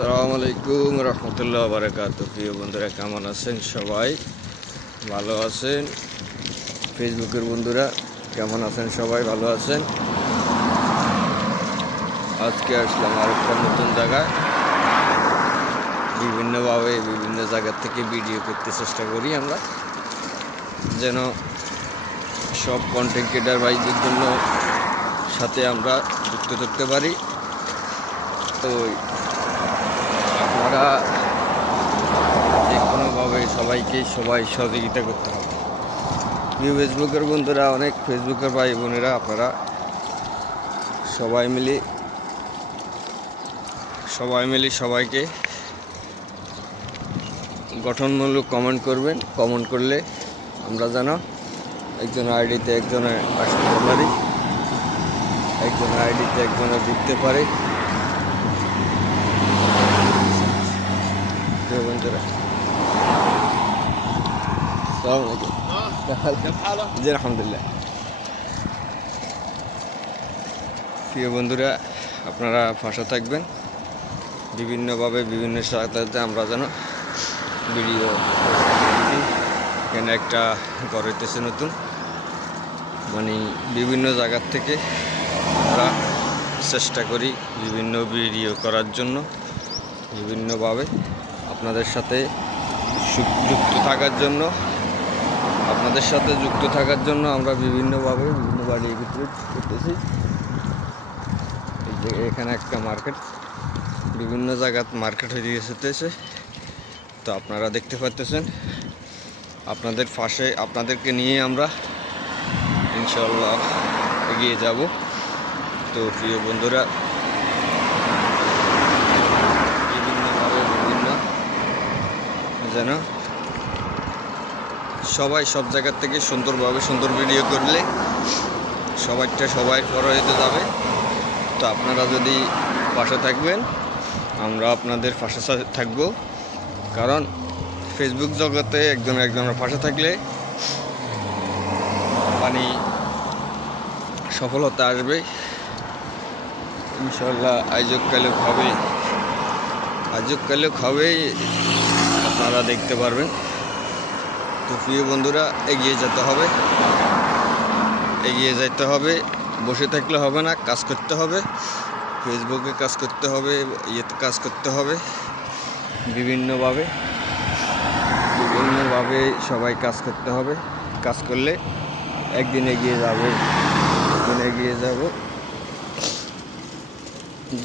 আসসালামু আলাইকুম রহমতুল্লাহ বারাকাতুহু। প্রিয় বন্ধুরা, কেমন আছেন? সবাই ভালো আছেন? ফেসবুকের বন্ধুরা কেমন আছেন? সবাই ভালো আছেন? আজকে আসলাম আরেকটা নতুন জায়গায়। বিভিন্নভাবে বিভিন্ন জায়গা থেকে ভিডিও করতে চেষ্টা করি আমরা, যেন সব কন্টেন্ট ক্রিয়েটর ভাইদের জন্য সাথে আমরা যুক্ত করতে পারি। তো আপনারা যে কোনোভাবে সবাই সহযোগিতা করতে হবে। ফেসবুকের বন্ধুরা, অনেক ফেসবুকের ভাই বোনেরা, আপনারা সবাই মিলে সবাইকে গঠনমূলক কমেন্ট করবেন। কমেন্ট করলে আমরা যেন একজন আইডিতে একজনের আসতে পারি, একজন আইডিতে একজনের দিতে পারি। বন্ধুরা জি আলহামদুলিল্লাহ। প্রিয় বন্ধুরা, আপনারা পাশে থাকবেন। বিভিন্নভাবে বিভিন্ন সাথে আমরা যেন ভিডিও এখানে একটা ঘর হইতেছে নতুন, মানে বিভিন্ন জায়গার থেকে আমরা চেষ্টা করি বিভিন্ন ভিডিও করার জন্য, বিভিন্নভাবে আপনাদের সাথে যুক্ত থাকার জন্য আমরা বিভিন্নভাবে বিভিন্ন বাড়ি বিক্রিট করতেছি। এখানে একটা মার্কেট, বিভিন্ন জায়গার মার্কেট হয়ে যেতেছে। তো আপনারা দেখতে পাচ্ছেন, আপনাদের পাশে আপনাদেরকে নিয়ে আমরা ইনশাআল্লাহ এগিয়ে যাব। তো প্রিয় বন্ধুরা, বিভিন্নভাবে বিভিন্ন যেন সবাই সব জায়গার থেকে সুন্দরভাবে সুন্দর ভিডিও করলে সবাই বড় হতে যাবে। তো আপনারা যদি পাশে থাকবেন, আমরা আপনাদের পাশে থাকবো। কারণ ফেসবুক জগতে একজনের পাশে থাকলে মানে সফলতা আসবে ইনশাল্লাহ। আয়োজক কালেও হবে, আপনারা দেখতে পারবেন। তো প্রিয় বন্ধুরা, এগিয়ে যেতে হবে, বসে থাকলে হবে না, কাজ করতে হবে। ফেসবুকে কাজ করতে হবে, ইয়েতে কাজ করতে হবে, বিভিন্নভাবে সবাই কাজ করতে হবে। কাজ করলে একদিন এগিয়ে যাব।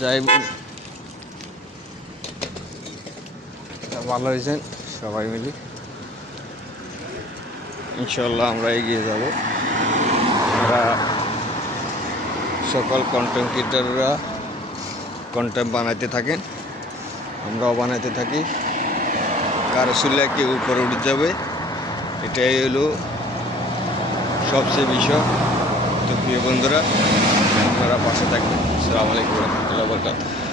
যাই ভালো হয়েছেন, সবাই মিলে ইনশাল্লাহ আমরা এগিয়ে যাব। আমরা সকল কন্টেন্ট ক্রিয়েটররা কন্টেন্ট বানাইতে থাকেন, আমরাও বানাইতে থাকি। কারো সুল্লা কেউ উপরে উঠে যাবে, এটাই হলো সবচেয়ে বিষয়। তো প্রিয় বন্ধুরা, আপনারা পাশে থাকবেন। আসসালামু আলাইকুম রহমতুল্লাহ বরকাতুহু।